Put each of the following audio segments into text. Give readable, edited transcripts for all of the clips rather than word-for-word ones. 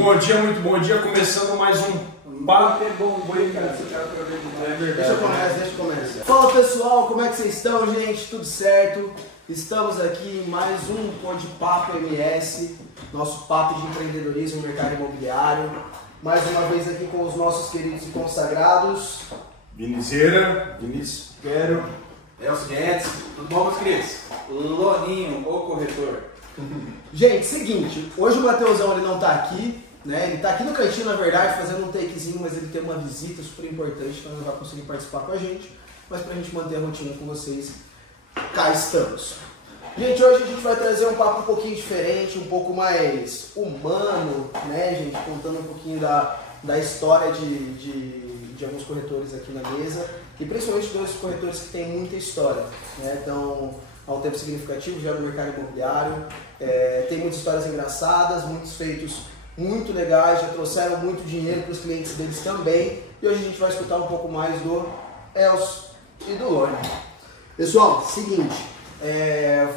muito bom dia. Começando mais um papo. É bom, cara. É verdade. Deixa eu começar. Fala pessoal, como é que vocês estão, gente? Tudo certo? Estamos aqui em mais um Pod Papo MS, nosso papo de empreendedorismo no mercado imobiliário. Mais uma vez aqui com os nossos queridos e consagrados. Vinizeira, Vinícius Quero, Elcio Guedes, tudo bom, meus queridos? Loninho, o corretor. Gente, seguinte, hoje o Mateusão ele não tá aqui, né? Ele tá aqui no cantinho, na verdade, fazendo um takezinho, mas ele tem uma visita super importante, então ele não vai conseguir participar com a gente. Mas pra gente manter a rotina com vocês, cá estamos. Gente, hoje a gente vai trazer um papo um pouquinho diferente, um pouco mais humano, né, gente? Contando um pouquinho da história de alguns corretores aqui na mesa. E principalmente dois corretores que têm muita história, né? Então, há um tempo significativo já no mercado imobiliário. Tem muitas histórias engraçadas, muitos feitos muito legais, já trouxeram muito dinheiro para os clientes deles também. E hoje a gente vai escutar um pouco mais do Elcio e do Lone. Pessoal, seguinte,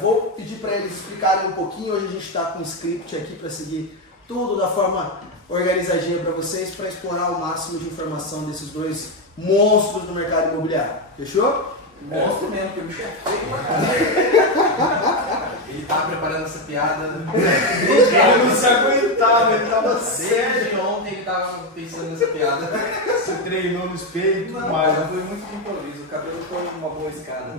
vou pedir para eles explicarem um pouquinho. Hoje a gente está com um script aqui para seguir tudo da forma organizadinha para vocês, para explorar o máximo de informação desses dois monstros do mercado imobiliário. Fechou? Monstro mesmo, porque o bicho é feio pra caralho. Ele tava preparando essa piada ele não se aguentava, ele tava sério. desde ontem, ele tava pensando nessa piada. Você treinou no espelho e tudo Não, mais. mas foi muito de improviso, o cabelo foi uma boa escada.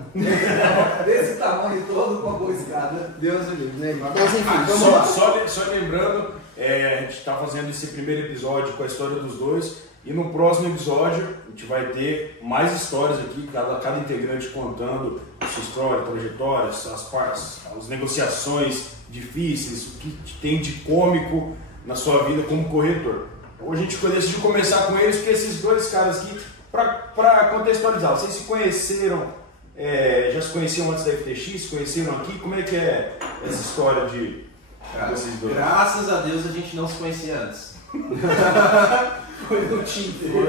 Desse tamanho todo, com uma boa escada. Deus o livre, né? Mas enfim, vamos lá. Só lembrando, a gente está fazendo esse primeiro episódio com a história dos dois. E no próximo episódio a gente vai ter mais histórias aqui, cada integrante contando a sua história, trajetória, as negociações difíceis, o que tem de cômico na sua vida como corretor. Hoje a gente decidiu começar com eles, porque esses dois caras aqui, para contextualizar, vocês se conheceram, já se conheciam antes da FTX, se conheceram aqui, como é que é essa história de vocês dois? Graças a Deus a gente não se conhecia antes. Foi no Tinder.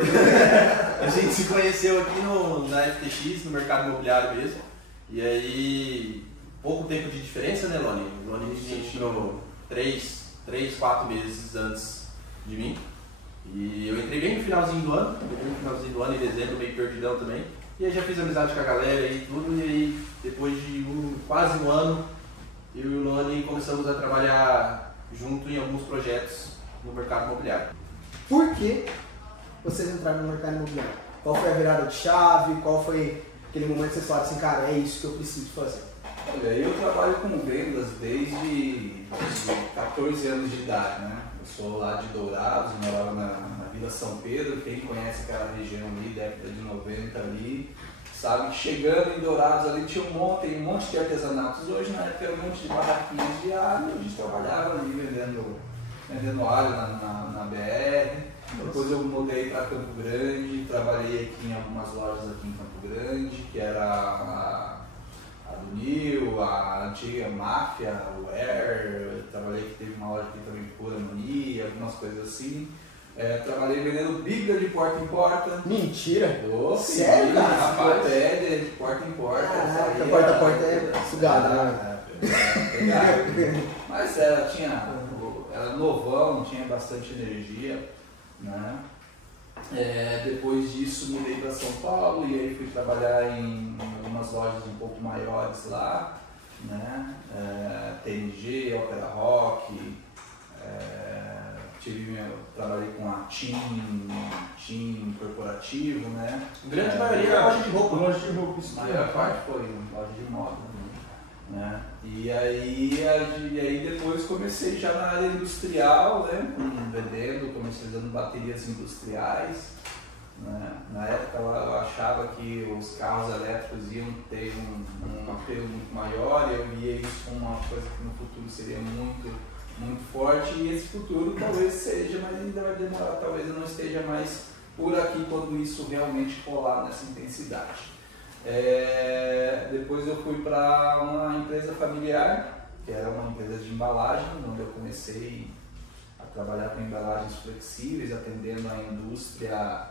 A gente se conheceu aqui na FTX, no mercado imobiliário mesmo. E aí, pouco tempo de diferença, né, Loni? O Loni a gente entrou 4 meses antes de mim. E eu entrei bem no finalzinho do ano, em dezembro, meio perdidão também. E aí já fiz amizade com a galera e tudo. E aí, depois de quase um ano, eu e o Loni começamos a trabalhar junto em alguns projetos no mercado imobiliário. Por que vocês entraram no mercado imobiliário? Qual foi a virada de chave? Qual foi aquele momento que vocês falaram assim, cara, é isso que eu preciso fazer? Olha, eu trabalho com vendas desde 14 anos de idade, né? Eu sou lá de Dourados, morava na Vila São Pedro. Quem conhece aquela região ali, década de 90 ali, sabe que chegando em Dourados ali tinha um monte de artesanatos. Hoje na época era um monte de barraquinhas de alho, a gente trabalhava ali vendendo alho na BR. Depois eu mudei para Campo Grande, trabalhei aqui em algumas lojas aqui em Campo Grande, que era a do Nil, a antiga Máfia, o Air. Trabalhei que teve uma loja aqui também, Pura Mania, algumas coisas assim. Trabalhei vendendo Bíblia de porta em porta. Mentira! Sério, cara? Enciclopédia De porta em porta. Caraca, porta a porta é sugada, né? Mas era novão, tinha bastante energia, né? Depois disso mudei para São Paulo e aí fui trabalhar em algumas lojas um pouco maiores lá, né? TNG, Opera Rock, trabalhei com a Team corporativo, né? Grande maioria é loja de roupa. A maior parte foi loja de moda, né? E aí depois comecei já na área industrial, né? Comercializando baterias industriais, né? Na época eu achava que os carros elétricos iam ter um apelo muito maior, e eu via isso como uma coisa que no futuro seria muito forte, e esse futuro talvez seja, mas ainda vai demorar, talvez eu não esteja mais por aqui quando isso realmente rolar nessa intensidade. Depois eu fui para uma empresa familiar, que era uma empresa de embalagem, onde eu comecei a trabalhar com embalagens flexíveis, atendendo a indústria,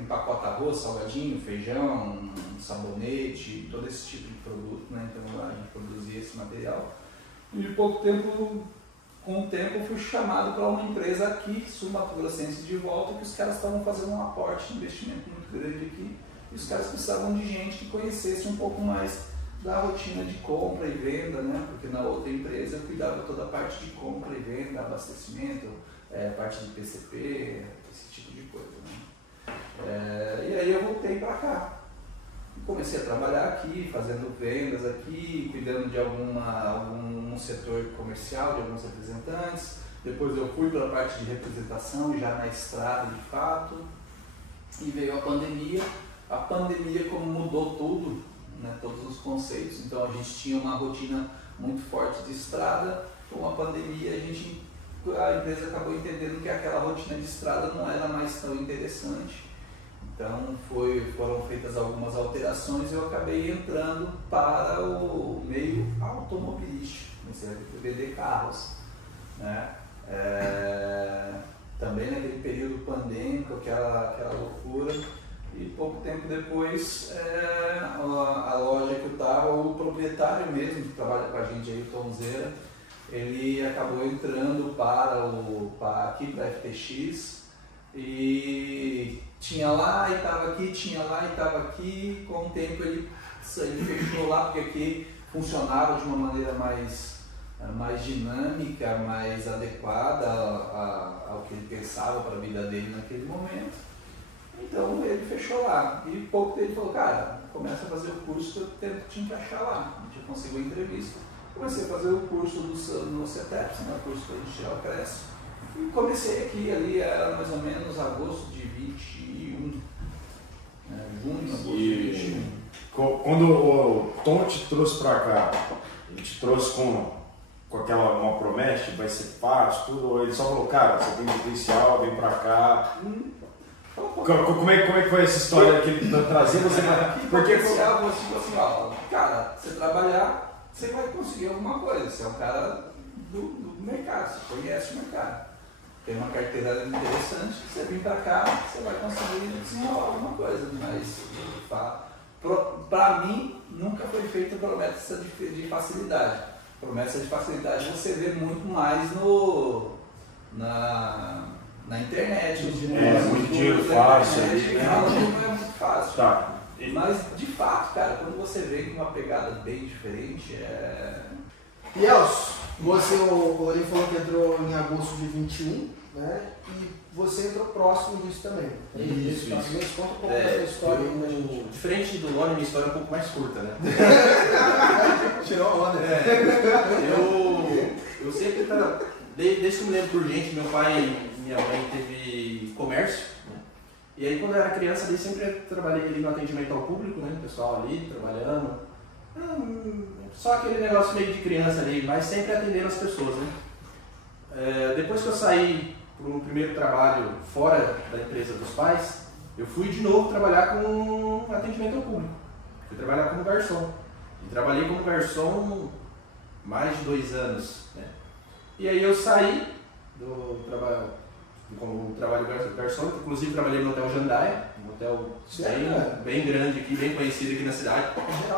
empacota arroz, salgadinho, feijão, sabonete, todo esse tipo de produto, né? Então a gente produzia esse material. E em pouco tempo com o tempo eu fui chamado para uma empresa aqui, sul-mato-grossense de volta, que os caras estavam fazendo um aporte de investimento muito grande aqui, e os caras precisavam de gente que conhecesse um pouco mais da rotina de compra e venda, né? Porque na outra empresa eu cuidava toda a parte de compra e venda, abastecimento, parte de PCP, esse tipo de coisa, né? E aí eu voltei para cá. Comecei a trabalhar aqui, fazendo vendas aqui, cuidando de algum setor comercial, de alguns representantes. Depois eu fui para a parte de representação, já na estrada de fato. E veio a pandemia. A pandemia, como mudou tudo, né, todos os conceitos. Então a gente tinha uma rotina muito forte de estrada. Com a pandemia a empresa acabou entendendo que aquela rotina de estrada não era mais tão interessante. Então foram feitas algumas alterações e eu acabei entrando para o meio automobilístico, comecei a vender carros, né? Também naquele período pandêmico, aquela loucura, e pouco tempo depois a loja que eu estava, o proprietário mesmo, que trabalha com a gente aí, o Tomzeira, ele acabou entrando aqui para a FTX, e tinha lá e estava aqui, tinha lá e estava aqui. Com o tempo ele fechou lá, porque aqui funcionava de uma maneira mais dinâmica, mais adequada ao que ele pensava para a vida dele naquele momento. Então ele fechou lá. E pouco tempo ele falou, cara, começa a fazer o curso que eu tento te encaixar lá. A gente conseguiu a entrevista. Comecei a fazer o curso no CETEPS, né, o curso para a gente tirar o Cresce. E comecei aqui, ali era mais ou menos agosto de 21, junho, agosto de 21. Quando o Tom te trouxe para cá, ele te trouxe com uma promessa, vai ser fácil, tudo, ou ele só falou, cara, você tem potencial, vem para cá. Como é que foi essa história que ele trazia você para aqui? Porque potencial, você tipo assim, ó, cara, você trabalhar, você vai conseguir alguma coisa, você é um cara do mercado, você conhece o mercado. Tem uma carteira interessante, você vir para cá, você vai conseguir desenrolar alguma coisa, mas para mim nunca foi feita promessa de facilidade. Promessa de facilidade você vê muito mais na internet. Muito dinheiro fácil. Não é muito fácil. Tá. Mas de fato, cara, quando você vê com uma pegada bem diferente, E Elcio, o Lourinho falou que entrou em agosto de 21, né? E você entrou próximo disso também. Isso. Conta um pouco dessa história. Diferente do Lone, minha história é um pouco mais curta, né? Tirou onda. Eu sempre, desde que eu me lembro por gente, meu pai e minha mãe teve comércio, né? E aí quando eu era criança, eu sempre trabalhei ali no atendimento ao público, né? O pessoal ali, trabalhando. Só aquele negócio meio de criança ali, mas sempre atendendo as pessoas, né? Depois que eu saí para um primeiro trabalho fora da empresa dos pais, eu fui de novo trabalhar com atendimento ao público. Fui trabalhar como garçom. E trabalhei como garçom mais de 2 anos, né? E aí eu saí do trabalho como trabalho garçom, inclusive trabalhei no Hotel Jandaia, um hotel bem grande aqui, bem conhecido aqui na cidade,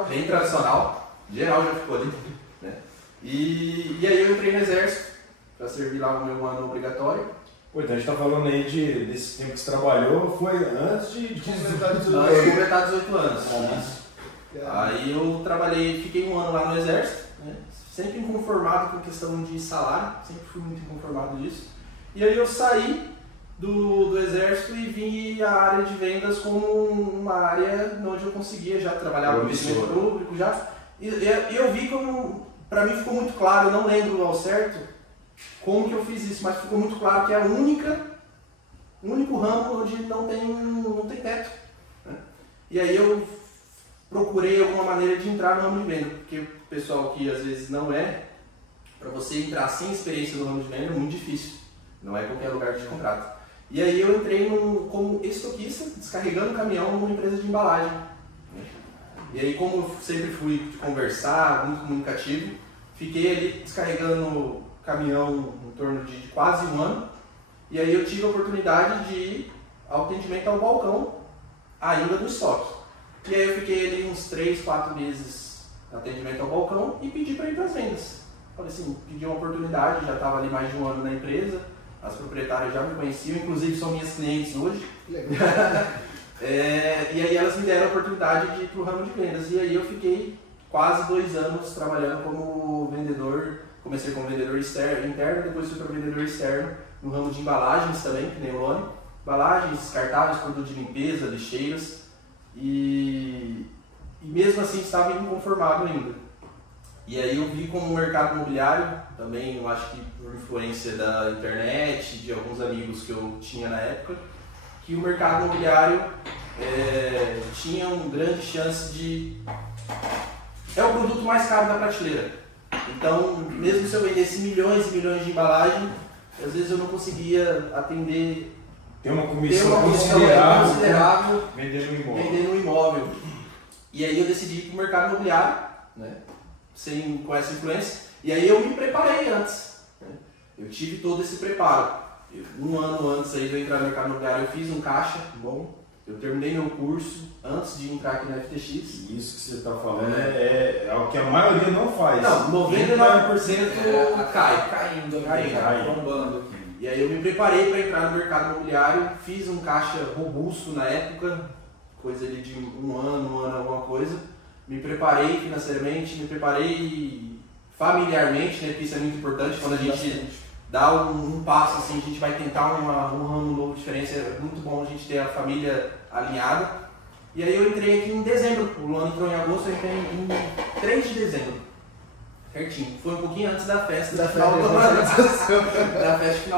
bem tradicional, geral já ficou ali, né? E aí eu entrei no exército para servir lá o meu ano obrigatório. Pô, então a gente tá falando aí desse tempo que você trabalhou, foi antes de completar 18 anos. Eu completar 18 anos. Isso. Aí eu trabalhei, fiquei 1 ano lá no exército, né? Sempre inconformado com questão de salário, sempre fui muito inconformado disso. E aí eu saí do exército e vim a área de vendas como uma área onde eu conseguia já trabalhar com investimento público. E eu vi como, para mim ficou muito claro, eu não lembro ao certo como que eu fiz isso, mas ficou muito claro que é o único ramo onde não tem teto, né? E aí eu procurei alguma maneira de entrar no ramo de venda, porque o pessoal que às vezes não para você entrar sem experiência no ramo de venda é muito difícil, não é qualquer lugar que te contrata. E aí eu entrei como estoquista, descarregando caminhão numa empresa de embalagem, né? E aí, como eu sempre fui de conversar, muito comunicativo, fiquei ali descarregando caminhão em torno de quase 1 ano, e aí eu tive a oportunidade de ir ao atendimento ao balcão ainda do estoque. E aí eu fiquei ali uns 3, 4 meses no atendimento ao balcão e pedi para ir para as vendas. Falei assim, pedi uma oportunidade, já estava ali mais de um ano na empresa, as proprietárias já me conheciam, inclusive são minhas clientes hoje. E aí elas me deram a oportunidade de ir para o ramo de vendas. E aí eu fiquei quase 2 anos trabalhando como vendedor. Comecei como vendedor interno, depois fui para vendedor externo no ramo de embalagens também, que nem o Lone. Embalagens, descartáveis, produtos de limpeza, lixeiras. E mesmo assim estava inconformado ainda. E aí eu vi como o mercado imobiliário, também eu acho que por influência da internet, de alguns amigos que eu tinha na época, que o mercado imobiliário tinha uma grande chance de... É o produto mais caro da prateleira. Então, mesmo se eu vendesse milhões e milhões de embalagem, às vezes eu não conseguia atender... Tem uma comissão considerável vendendo um imóvel. E aí eu decidi ir para o mercado imobiliário, né? Com essa influência. E aí eu me preparei antes. Né? Eu tive todo esse preparo. 1 ano antes aí de eu entrar no mercado imobiliário, eu fiz um caixa bom. Eu terminei meu curso antes de entrar aqui na FTX. Isso que você está falando é o que a maioria não faz. Não, 99% cai, bombando aqui. E aí eu me preparei para entrar no mercado imobiliário, fiz um caixa robusto na época, coisa ali de 1 ano, alguma coisa. Me preparei financeiramente, me preparei familiarmente, né, porque isso é muito importante quando a gente dá um passo assim, a gente vai tentar um ramo novo diferente, é muito bom a gente ter a família alinhada. E aí eu entrei aqui em dezembro, o Luan entrou em agosto, eu entrei em 3 de dezembro, certinho. Foi um pouquinho antes da festa da final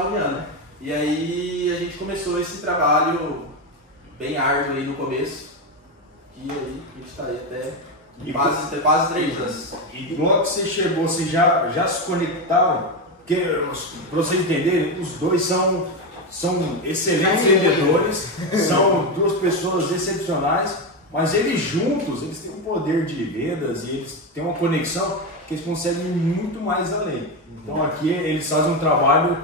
de ano. E aí a gente começou esse trabalho bem árduo aí no começo, e aí a gente está aí até quase 3 anos. E logo que você chegou, você já se conectaram? Porque, para vocês entenderem, os dois são excelentes vendedores, são 2 pessoas excepcionais, mas eles juntos, eles têm um poder de vendas e eles têm uma conexão que eles conseguem ir muito mais além. Então aqui eles fazem um trabalho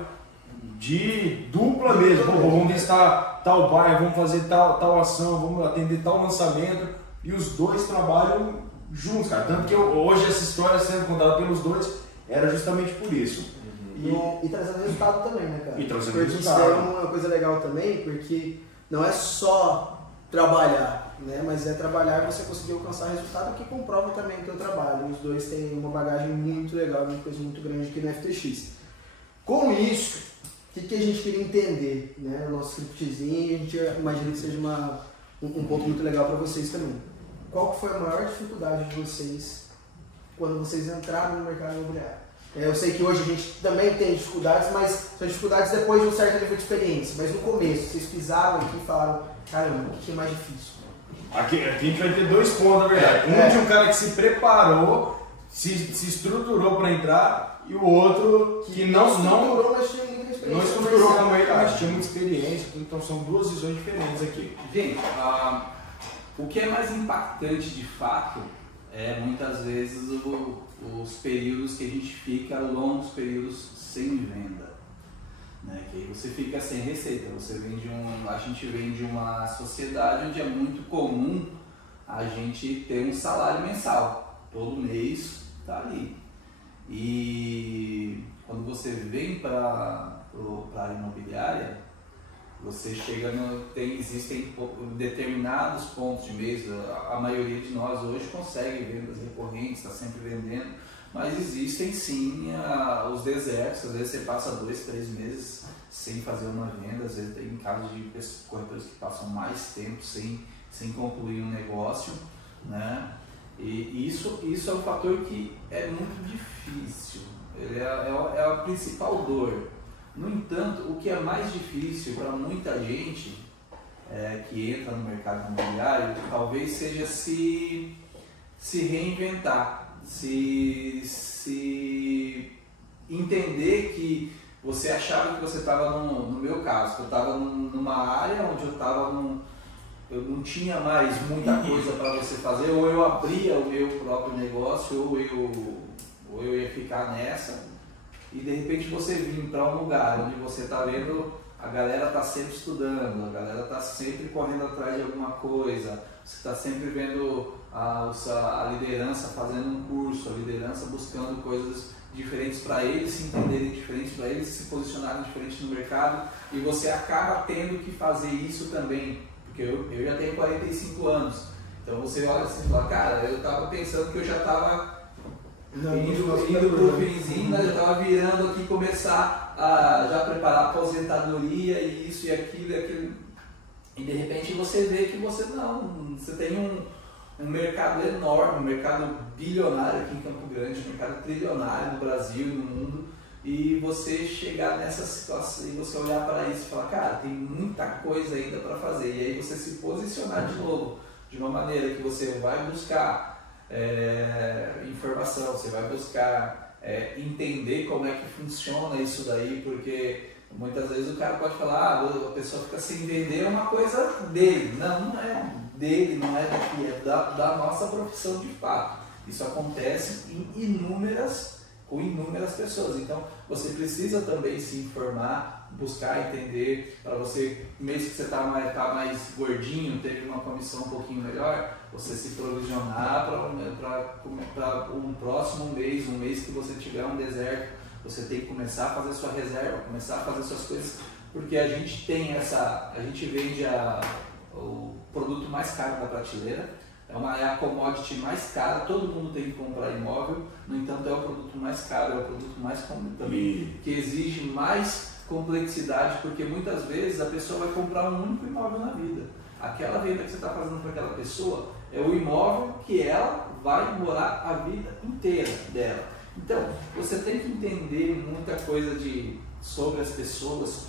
de dupla mesmo. Vamos visitar tal bairro, vamos fazer tal ação, vamos atender tal lançamento, e os dois trabalham juntos, cara. Tanto que hoje essa história sendo contada pelos dois era justamente por isso. E trazendo resultado também, né, cara? E trazendo porque resultado. isso é uma coisa legal também, porque não é só trabalhar, né? Mas é trabalhar e você conseguir alcançar resultado que comprova também o teu trabalho. Os dois têm uma bagagem muito legal, uma coisa muito grande aqui no FTX. Com isso, o que a gente queria entender, né? O nosso scriptzinho, a gente imagina que seja um ponto muito legal para vocês também. Qual que foi a maior dificuldade de vocês quando vocês entraram no mercado imobiliário? Eu sei que hoje a gente também tem dificuldades, mas são dificuldades depois de um certo nível de experiência. Mas no começo, vocês pisaram aqui e falaram, caramba, o que é mais difícil? Aqui a gente vai ter 2 pontos, na verdade. Um de um cara que se preparou, se estruturou para entrar, e o outro que não estruturou, mas tinha muita experiência. Não estruturou como ele, mas tinha muita experiência. Então são 2 visões diferentes aqui. Gente, o que é mais impactante de fato é muitas vezes os períodos que a gente fica, longos períodos sem venda, né? Que aí você fica sem receita. A gente vem de uma sociedade onde é muito comum a gente ter um salário mensal, todo mês tá ali. E quando você vem para a imobiliária, você chega existem determinados pontos de mês, a maioria de nós hoje consegue vendas recorrentes, está sempre vendendo, mas existem sim os desertos, às vezes você passa 2, 3 meses sem fazer uma venda, às vezes tem casos de corretores que passam mais tempo sem concluir um negócio, né? E isso é um fator que é muito difícil, é a principal dor. No entanto, o que é mais difícil para muita gente que entra no mercado imobiliário, talvez seja se reinventar, se entender que você achava que você estava, no meu caso, eu estava numa área onde eu não tinha mais muita coisa para você fazer, ou eu abria o meu próprio negócio, ou eu ia ficar nessa. E de repente você vir para um lugar onde você está vendo a galera está sempre estudando, a galera está sempre correndo atrás de alguma coisa, você está sempre vendo a liderança fazendo um curso, a liderança buscando coisas diferentes para eles, se entenderem diferentes para eles, se posicionarem diferente no mercado, e você acaba tendo que fazer isso também, porque eu já tenho 45 anos, então você olha assim e fala, cara, eu estava pensando que eu já estava indo pro finzinho, né? Eu estava virando aqui, começar a já preparar a aposentadoria e isso e aquilo, e de repente você vê que você tem um mercado enorme, um mercado bilionário aqui em Campo Grande, um mercado trilionário no Brasil e no mundo, e você chegar nessa situação e você olhar para isso e falar, cara, tem muita coisa ainda para fazer, e aí você se posicionar de novo, de uma maneira que você vai buscar informação, você vai buscar entender como é que funciona isso daí, porque muitas vezes o cara pode falar, a pessoa fica sem vender uma coisa dele. Não é dele, não é daqui, é da nossa profissão de fato. Isso acontece com inúmeras pessoas. Então você precisa também se informar, buscar entender, para você, mesmo que você está mais gordinho, teve uma comissão um pouquinho melhor, você se provisionar para um próximo mês, um mês que você tiver um deserto, você tem que começar a fazer sua reserva, começar a fazer suas coisas, porque a gente vende o produto mais caro da prateleira, é a commodity mais cara, todo mundo tem que comprar imóvel, no entanto é o produto mais caro, é o produto mais também, que exige mais complexidade, porque muitas vezes a pessoa vai comprar um único imóvel na vida. Aquela venda que você está fazendo para aquela pessoa é o imóvel que ela vai morar a vida inteira dela. Então, você tem que entender muita coisa sobre as pessoas,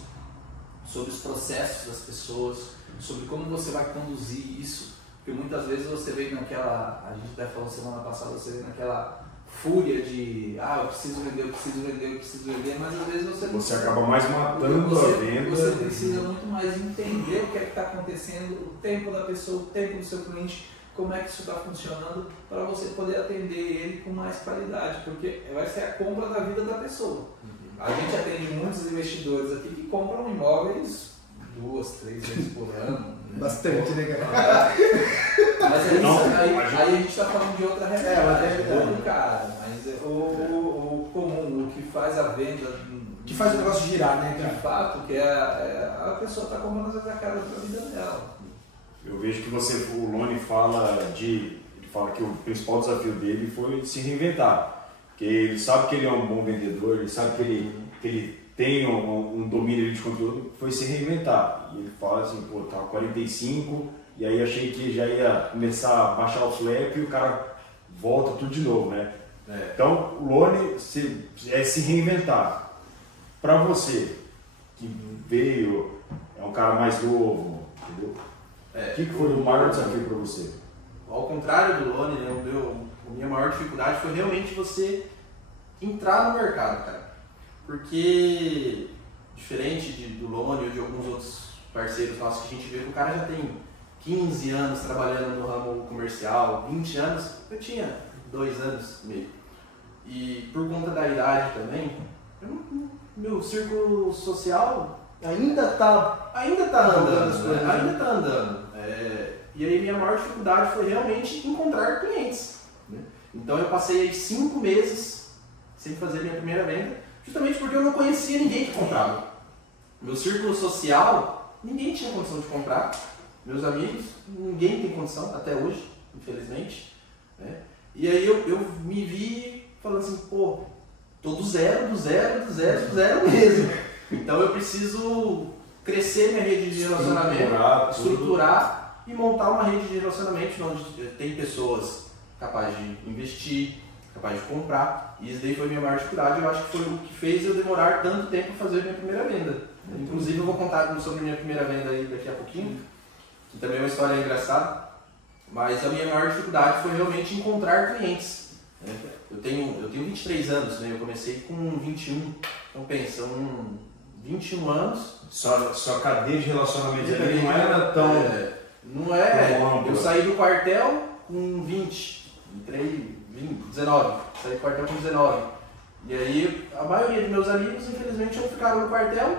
sobre os processos das pessoas, sobre como você vai conduzir isso, porque muitas vezes você vem a gente até falou semana passada, você vem naquela fúria de eu preciso vender, mas às vezes você acaba mais matando a venda. Você precisa muito mais entender o que é que está acontecendo, o tempo da pessoa, o tempo do seu cliente, como é que isso está funcionando, para você poder atender ele com mais qualidade, porque vai ser a compra da vida da pessoa. A gente atende muitos investidores aqui que compram imóveis 2, 3 vezes por ano. Bastante, né, cara? Mas aí a gente está falando de outra realidade, outro cara, mas o comum, o que faz a venda, que faz o negócio girar, né, cara? De fato, que a pessoa está comprando às vezes a casa da vida dela. Eu vejo que o Lone fala que o principal desafio dele foi se reinventar, porque ele sabe que ele é um bom vendedor, ele sabe que ele tem um domínio de conteúdo, foi se reinventar. E ele fala assim, tá 45, e aí achei que já ia começar a baixar o flap e o cara volta tudo de novo, né? Então, o Lone é se reinventar. Para você, que veio, é um cara mais novo, entendeu? O que foi o maior desafio para você? Ao contrário do Lone, né, a minha maior dificuldade foi realmente você entrar no mercado, cara. Porque, diferente do Lone ou de alguns outros parceiros nossos que a gente vê que o cara já tem 15 anos trabalhando no ramo comercial, 20 anos, eu tinha 2 anos e meio. E por conta da idade também, meu círculo social ainda tá andando, né? Ainda tá andando. E aí minha maior dificuldade foi realmente encontrar clientes, né? Então eu passei aí 5 meses sem fazer minha primeira venda, justamente porque eu não conhecia ninguém que comprava. Meu círculo social, ninguém tinha condição de comprar. Meus amigos, ninguém tem condição, até hoje, infelizmente, né? E aí eu me vi falando assim, tô do zero mesmo. Então eu preciso crescer minha rede de relacionamento, estruturar e montar uma rede de relacionamento onde tem pessoas capazes de investir, capazes de comprar. E isso daí foi a minha maior dificuldade. Eu acho que foi o que fez eu demorar tanto tempo para fazer a minha primeira venda. Inclusive eu vou contar sobre a minha primeira venda aí daqui a pouquinho, que também é uma história engraçada. Mas a minha maior dificuldade foi realmente encontrar clientes. Eu tenho 23 anos, né? Eu comecei com 21. Então pensa, 21 anos. Sua cadeia de relacionamento ali não era tão... Não é. Eu saí do quartel com 20. Entrei 19. Saí do quartel com 19. E aí a maioria dos meus amigos, infelizmente, ou ficaram no quartel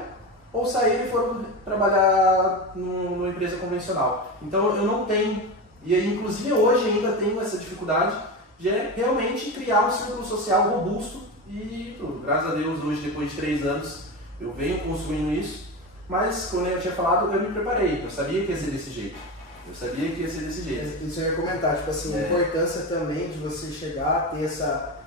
ou saíram e foram trabalhar numa empresa convencional. Então eu não tenho. E aí, inclusive hoje ainda tenho essa dificuldade de realmente criar um círculo social robusto e tudo. Graças a Deus, hoje, depois de 3 anos, eu venho construindo isso, mas como eu tinha falado, eu me preparei, eu sabia que ia ser desse jeito. Isso eu ia comentar, tipo assim, a importância também de você chegar a ter essa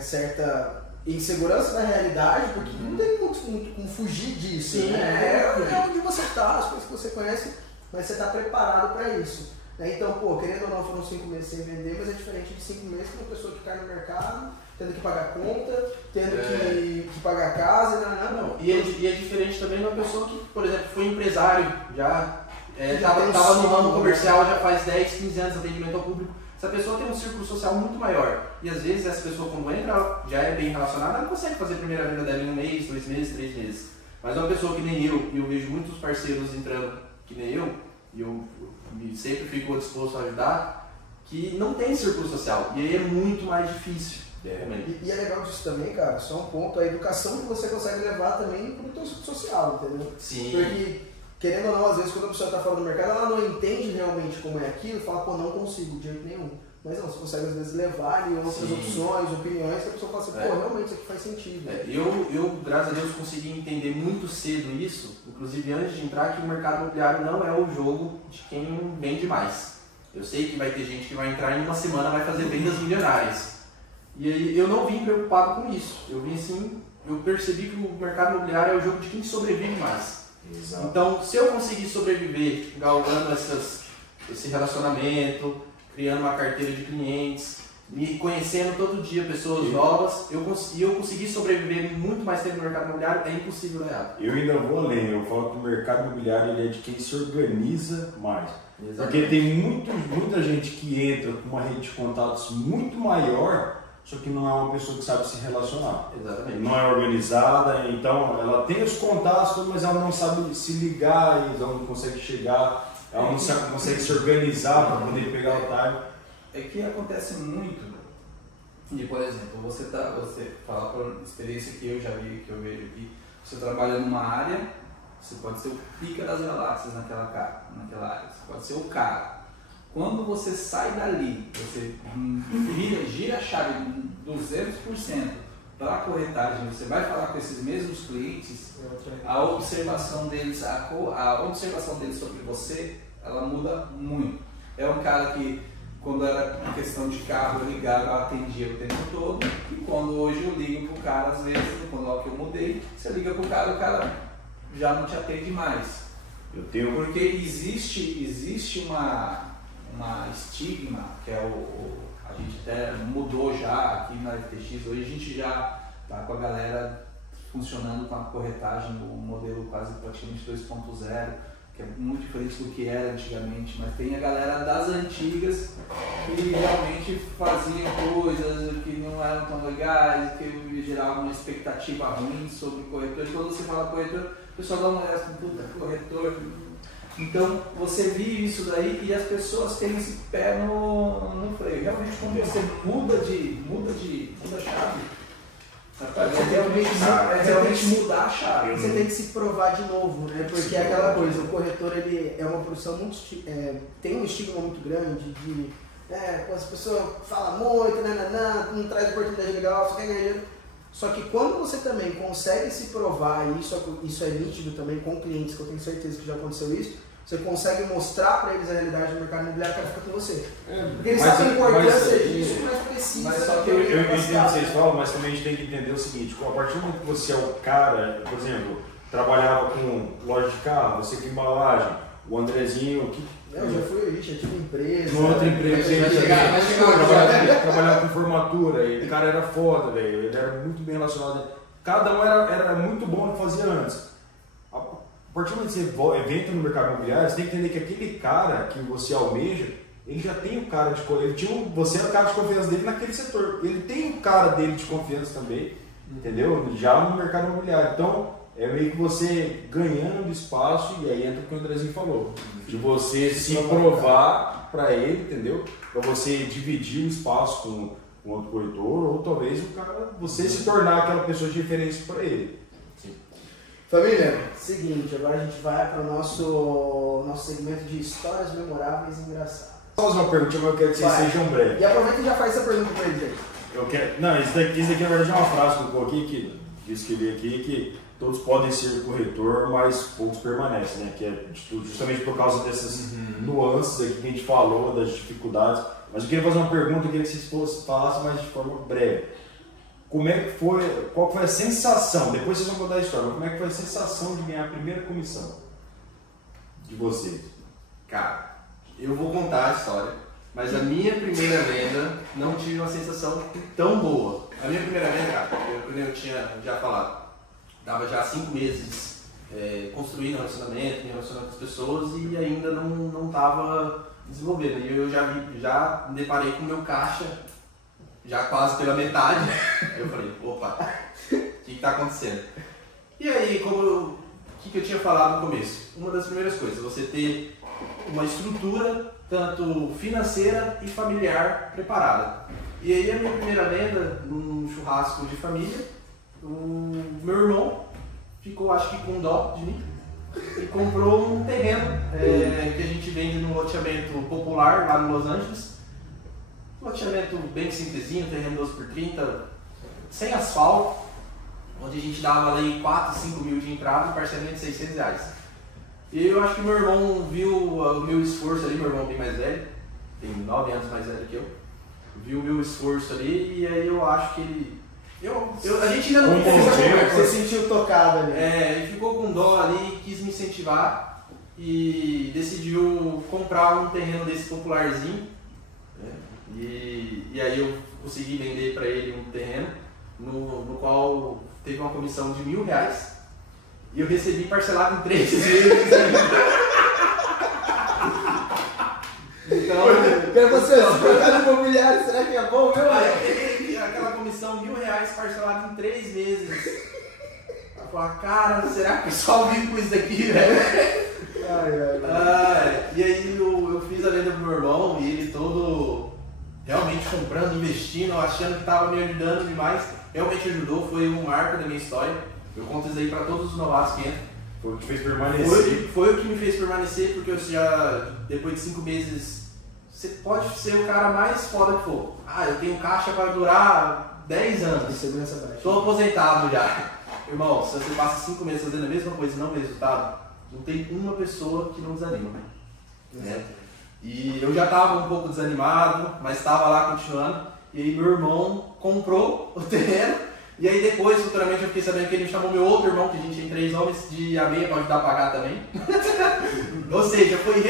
certa insegurança da realidade, porque não tem muito como fugir disso. Sim, né? É onde você está, as coisas que você conhece, mas você está preparado para isso. Né? Então, pô, querendo ou não, foram 5 meses sem vender, mas é diferente de 5 meses que uma pessoa que cai no mercado, tendo que pagar conta, tendo que pagar casa, não. E é diferente também de uma pessoa que, por exemplo, foi empresário, já estava no ramo comercial já faz 10, 15 anos de atendimento ao público. Essa pessoa tem um círculo social muito maior. E às vezes essa pessoa, quando entra, já é bem relacionada, ela não consegue fazer a primeira venda dela em 1 mês, 2 meses, 3 meses. Mas uma pessoa que nem eu, e eu vejo muitos parceiros entrando que nem eu, e eu sempre fico disposto a ajudar, que não tem círculo social. E aí é muito mais difícil. E é legal disso também, cara, só um ponto, a educação que você consegue levar também para o teu círculo social, entendeu? Sim. Porque, querendo ou não, às vezes quando a pessoa está fora do mercado, ela não entende realmente como é aquilo, fala, pô, não consigo, de jeito nenhum. Mas não, você consegue às vezes levar ali outras opções, opiniões, que a pessoa fala assim, pô, realmente isso aqui faz sentido. Eu, graças a Deus, consegui entender muito cedo isso, inclusive antes de entrar, que o mercado imobiliário não é o jogo de quem vende mais. Eu sei que vai ter gente que vai entrar em uma semana vai fazer vendas milionárias. E aí eu não vim preocupado com isso. Eu vim assim, eu percebi que o mercado imobiliário é o jogo de quem sobrevive mais. Exato. Então, se eu conseguir sobreviver galgando esse relacionamento, criando uma carteira de clientes, me conhecendo todo dia pessoas novas, eu consegui sobreviver muito mais tempo no mercado imobiliário, é impossível ganhar. Eu ainda vou além, eu falo que o mercado imobiliário ele é de quem se organiza mais. Exatamente. Porque tem muita gente que entra com uma rede de contatos muito maior, só que não é uma pessoa que sabe se relacionar. Exatamente. Não é organizada, então ela tem os contatos, mas ela não sabe se ligar, ela não consegue chegar, ela não consegue se organizar para poder pegar o time. É que acontece muito de, por exemplo, você fala por experiência que eu já vi, que eu vejo aqui, você trabalha numa área, você pode ser o pica das galáxias naquela área, você pode ser o cara. Quando você sai dali, você gira a chave 200% para a corretagem, você vai falar com esses mesmos clientes, a observação deles sobre você, ela muda muito. É um cara que, quando era questão de carro, eu ligava, eu atendia o tempo todo, e quando hoje eu ligo pro cara, às vezes, quando eu mudei, você liga pro cara, o cara já não te atende mais. Porque existe uma estigma, que é a gente até mudou já aqui na FTX, hoje a gente já está com a galera funcionando com a corretagem do modelo quase praticamente 2.0, que é muito diferente do que era antigamente, mas tem a galera das antigas que realmente faziam coisas que não eram tão legais, que geravam uma expectativa ruim sobre o corretor, e quando você fala corretor, o pessoal dá uma olhada com puta corretor. Então, você vive isso daí e as pessoas têm esse pé no freio. Realmente, quando você muda a chave, Você realmente mudar a chave. Você tem que se provar de novo, né? Porque é aquela coisa, o corretor ele é uma profissão muito, tem um estigma muito grande de as pessoas falam muito, não traz oportunidade legal, só quer ganhar dinheiro. Só que quando você também consegue se provar, e isso é nítido também com clientes, que eu tenho certeza que já aconteceu isso, você consegue mostrar para eles a realidade do mercado imobiliário, que fica com você. Porque eles sabem a importância disso, mas precisa. Mas só que eu entendo o que vocês falam, mas também a gente tem que entender o seguinte: a partir do momento que você é o cara, por exemplo, trabalhava com loja de carro, você com embalagem, o Andrezinho, eu já fui, já tive empresa. No outra empresa, trabalhava com formatura, e o cara era foda, velho, ele era muito bem relacionado. Cada um era muito bom no que fazia antes. A partir do momento que você entra no mercado imobiliário, você tem que entender que aquele cara que você almeja, ele já tem o cara de confiança, você é o cara de confiança dele naquele setor, ele tem o cara dele de confiança também, entendeu? Já no mercado imobiliário. Então, é meio que você ganhando espaço, e aí entra o que o Andrezinho falou, de você se provar para ele, entendeu? Para você dividir o espaço com outro corretor, ou talvez você se tornar aquela pessoa de referência para ele. Família, seguinte, agora a gente vai para o nosso segmento de histórias memoráveis e engraçadas. Vou fazer uma pergunta, mas eu quero que vocês sejam breves. E aproveita e já faz essa pergunta para eles aí. Eu quero... Não, isso daqui na verdade é uma frase que eu coloquei que eu escrevi aqui, que todos podem ser corretor, mas poucos permanecem, né? Que é justamente por causa dessas nuances aqui que a gente falou, das dificuldades. Mas eu queria fazer uma pergunta, eu queria que vocês falassem mais de forma breve. Como é que foi, qual foi a sensação, depois vocês vão contar a história, mas como é que foi a sensação de ganhar a primeira comissão de vocês? Cara, eu vou contar a história, mas a minha primeira venda não tive uma sensação tão boa. A minha primeira venda, cara, como eu tinha já falado, estava já há 5 meses construindo relacionamento, me relacionando com as pessoas e ainda não estava desenvolvendo. E eu já me deparei com o meu caixa, já quase pela metade. Eu falei, opa, o que está acontecendo? E aí, o que eu tinha falado no começo? Uma das primeiras coisas, você ter uma estrutura tanto financeira e familiar preparada. E aí a minha primeira venda, num churrasco de família, o meu irmão ficou, acho que com dó de mim, e comprou um terreno que a gente vende num loteamento popular lá em Los Angeles. Um loteamento bem simplesinho, terreno 12x30, sem asfalto, onde a gente dava ali 4, 5 mil de entrada e parcelamento de R$600. E eu acho que meu irmão viu o meu esforço ali, meu irmão bem mais velho, tem 9 anos mais velho que eu, viu o meu esforço ali e aí eu acho que ele... a gente ainda não fez essa conversa. Você sentiu tocado ali. Ele ficou com dó ali, quis me incentivar e decidiu comprar um terreno desse popularzinho. E aí eu consegui vender para ele um terreno no qual teve uma comissão de R$1.000 e eu recebi parcelado em 3 vezes. Então, quero você, se procurar no imobiliário, será que é bom, meu? Aquela comissão R$1.000 parcelado em 3 vezes. Eu falei, cara, será que o pessoal vive com isso daqui, velho? E aí eu fiz a venda pro meu irmão e ele todo realmente comprando, investindo, achando que estava me ajudando demais. Realmente ajudou, foi um marco da minha história. Eu conto isso aí para todos os novatos que entram. Foi o que fez permanecer. Foi o que me fez permanecer, porque eu já, depois de 5 meses, você pode ser o cara mais foda que for. Eu tenho caixa para durar 10 anos. Estou aposentado já. Irmão, se você passa 5 meses fazendo a mesma coisa e não vê resultado, não tem uma pessoa que não desanima. Né? E eu já estava um pouco desanimado, mas estava lá continuando. E aí meu irmão comprou o terreno. E aí depois, futuramente, eu fiquei sabendo que ele chamou meu outro irmão, que a gente tem 3 homens, de AMEIA para ajudar a pagar também. Ou seja, foi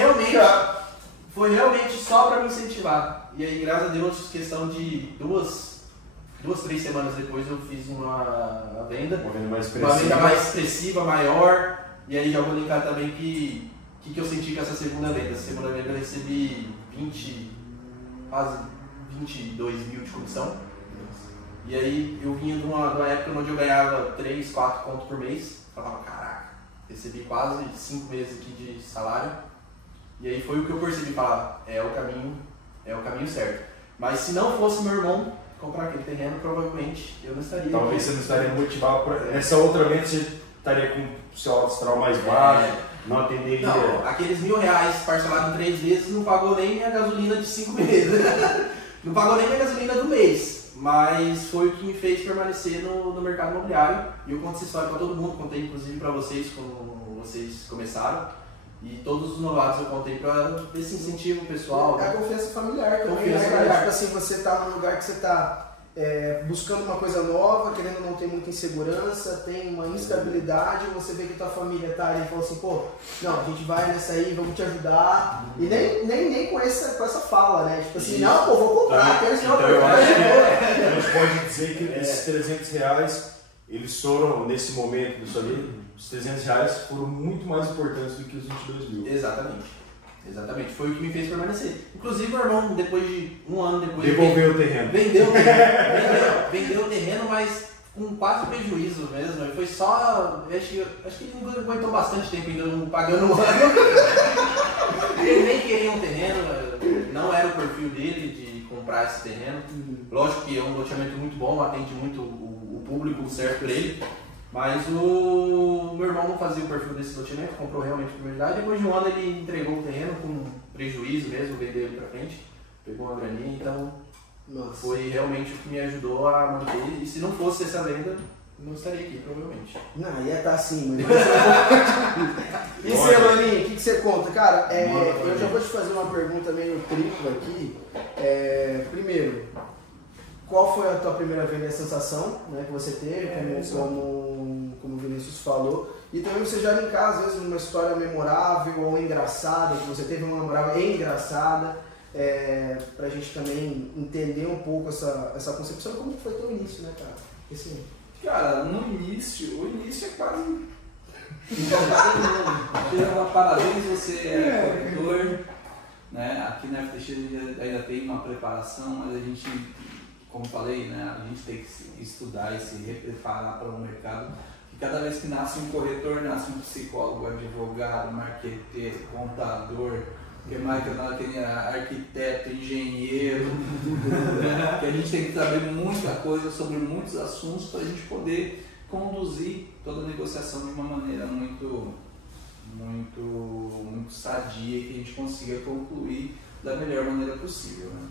realmente só para me incentivar. E aí, graças a Deus, questão de 2, 3 semanas depois, eu fiz uma venda. Uma venda mais expressiva, maior. E aí já vou linkar também que eu senti com essa segunda venda. Essa segunda venda eu recebi quase 22 mil de comissão. E aí eu vinha de uma época onde eu ganhava 3, 4 contos por mês. Falava, caraca, recebi quase 5 meses aqui de salário. E aí foi o que eu percebi, falava, é o caminho certo. Mas se não fosse meu irmão comprar aquele terreno, provavelmente eu não estaria. Talvez você não estaria motivado. Nessa outra venda você estaria com o seu alto astral mais baixo, não atenderia. Não, aqueles R$1.000 parcelado em 3 vezes não pagou nem a gasolina de 5 meses. Não pagou nem a gasolina do mês. Mas foi o que me fez permanecer no mercado imobiliário. E eu conto essa história para todo mundo, contei inclusive para vocês quando vocês começaram. E todos os novatos eu contei para ver esse incentivo pessoal. É a confiança familiar também. Confiança familiar. Tipo assim, você tá num lugar que você tá buscando uma coisa nova, querendo não ter muita insegurança, tem uma instabilidade, você vê que tua família tá ali e fala assim, pô, não, a gente vai nessa aí, vamos te ajudar. E nem com essa fala, né? Tipo assim, não, pô, vou comprar, quero ensinar então, eu acho que a gente pode dizer que esses R$300, eles foram, nesse momento disso ali, os R$300 foram muito mais importantes do que os 22 mil. Exatamente, foi o que me fez permanecer. Inclusive meu irmão, depois de um ano depois... Devolveu o terreno. Vendeu o terreno, mas com quase prejuízo mesmo. Ele foi só... Acho que ele não aguentou bastante tempo ainda pagando um ano. Ele nem queria um terreno, não era o perfil dele de comprar esse terreno. Lógico que é um loteamento muito bom, atende muito o público certo para ele. Mas o meu irmão não fazia o perfil desse loteamento, comprou realmente por prioridade. Depois de um ano ele entregou o terreno com prejuízo mesmo, vendeu ele pra frente, pegou uma graninha, então Nossa. Foi realmente o que me ajudou a manter. E se não fosse essa venda, não estaria aqui, provavelmente. Não, ia estar assim, mas... E você, Maninho, o que você conta? Cara, eu já vou te fazer uma pergunta meio tripla aqui. Primeiro, qual foi a tua primeira venda e a sensação, né, que você teve, como o Vinícius falou? E também você já linkar, às vezes, uma história memorável ou engraçada, que você teve uma memorável e engraçada, pra gente também entender um pouco essa concepção, como foi teu início, né, cara? Esse... Cara, o início é quase... Parabéns, você é corretor, né? Aqui na FTX ainda tem uma preparação, mas a gente, como falei, né? A gente tem que estudar e se repreparar para o mercado. E cada vez que nasce um corretor, nasce um psicólogo, advogado, marqueteiro, contador, que mais que arquiteto, engenheiro, né? Que a gente tem que saber muita coisa sobre muitos assuntos para a gente poder conduzir toda a negociação de uma maneira muito sadia e que a gente consiga concluir da melhor maneira possível, né?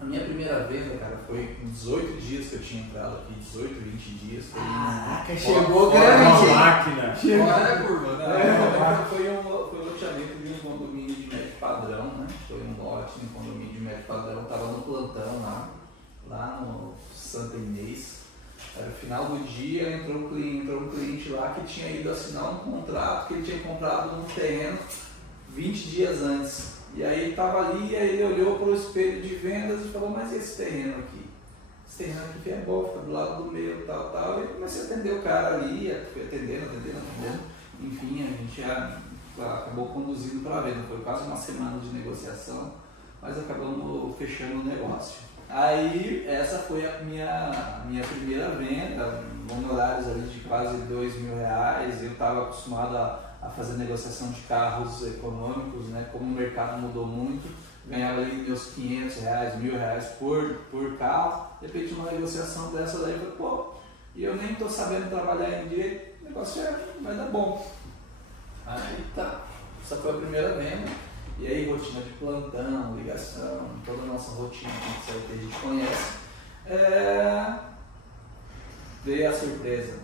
A minha primeira venda, cara, foi em 18 dias que eu tinha entrado aqui, 18, 20 dias. Caraca, chegou grande! Uma máquina! Fora a curva, né? Foi um loteamento de um condomínio de médio padrão, né? Foi um lote de um condomínio de médio padrão, estava no plantão lá no Santa Inês. Era o final do dia, entrou um cliente lá que tinha ido assinar um contrato que ele tinha comprado num terreno 20 dias antes. E aí ele estava ali, e aí ele olhou para o espelho de vendas e falou, mas e esse terreno aqui? Esse terreno aqui é bom, fica do lado do meu, tal. E eu comecei a atender o cara ali, fui atendendo. Enfim, a gente já acabou conduzindo para a venda. Foi quase uma semana de negociação, mas acabamos fechando o negócio. Aí essa foi a minha primeira venda, honorários ali de quase R$2.000. Eu estava acostumado a fazer negociação de carros econômicos, né? Como o mercado mudou muito, ganhava ali meus R$500, R$1.000 por carro. De repente uma negociação dessa daí, eu falei, e eu nem estou sabendo trabalhar em direito, o negócio vai dar bom. Aí tá, essa foi a primeira venda. E aí rotina de plantão, ligação, toda a nossa rotina que a gente conhece. Veio a surpresa,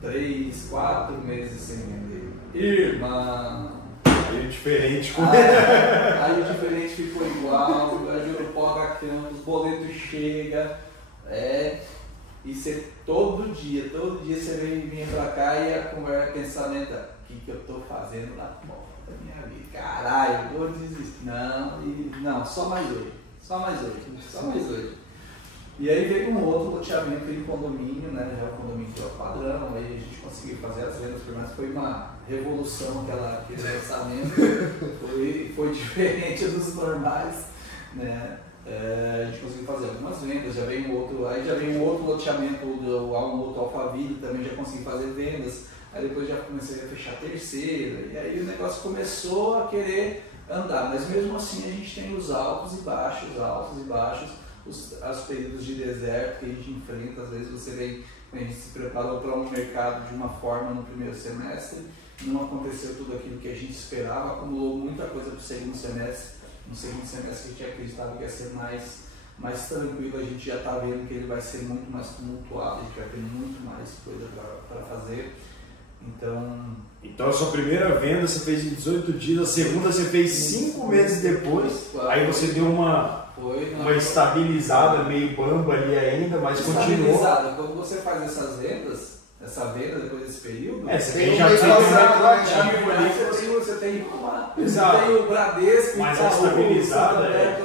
3, 4 meses sem vender. Irmão! Aí o diferente aí o diferente ficou igual, o Jurupoca Campos, os boletos chega, e você todo dia você vinha pra cá e a conversa, pensamento, o que eu tô fazendo lá da minha vida? Caralho, eu vou desistir. Não, só mais hoje. E aí veio um outro loteamento em condomínio, né? Já é um condomínio de padrão, aí a gente conseguiu fazer as vendas, mas foi uma revolução aquele lançamento, foi diferente dos normais, né? A gente conseguiu fazer algumas vendas, já veio um outro loteamento, um outro Alphaville, também já consegui fazer vendas, aí depois já comecei a fechar a terceira, e aí o negócio começou a querer andar, mas mesmo assim a gente tem os altos e baixos, os períodos de deserto que a gente enfrenta. Às vezes você vem, a gente se preparou para um mercado de uma forma no primeiro semestre, não aconteceu tudo aquilo que a gente esperava, acumulou muita coisa para o segundo semestre. No segundo semestre a gente acreditava que ia ser mais tranquilo, a gente já está vendo que ele vai ser muito mais tumultuado, a gente vai ter muito mais coisa para fazer. Então a sua primeira venda você fez em 18 dias, a segunda você fez 5 meses depois, aí você deu uma estabilizada, meio bamba ali ainda, mas continuou. Quando você faz essa venda depois desse período, você já tem um ali, você tem o Bradesco, mas a estabilizada é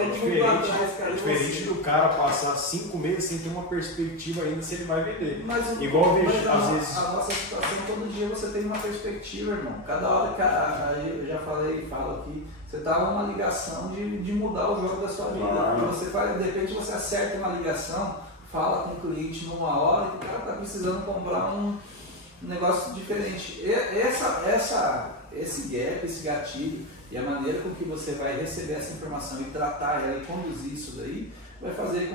diferente do cara passar 5 meses sem ter uma perspectiva ainda se ele vai vender. Igual eu vejo, às vezes. A nossa situação, todo dia você tem uma perspectiva, irmão. Cada hora, aí eu já falo aqui, você está numa ligação de mudar o jogo da sua vida. Você faz, de repente você acerta uma ligação, fala com o cliente numa hora e o cara está precisando comprar um negócio diferente. Esse gap, esse gatilho e a maneira com que você vai receber essa informação e tratar ela e conduzir isso daí vai fazer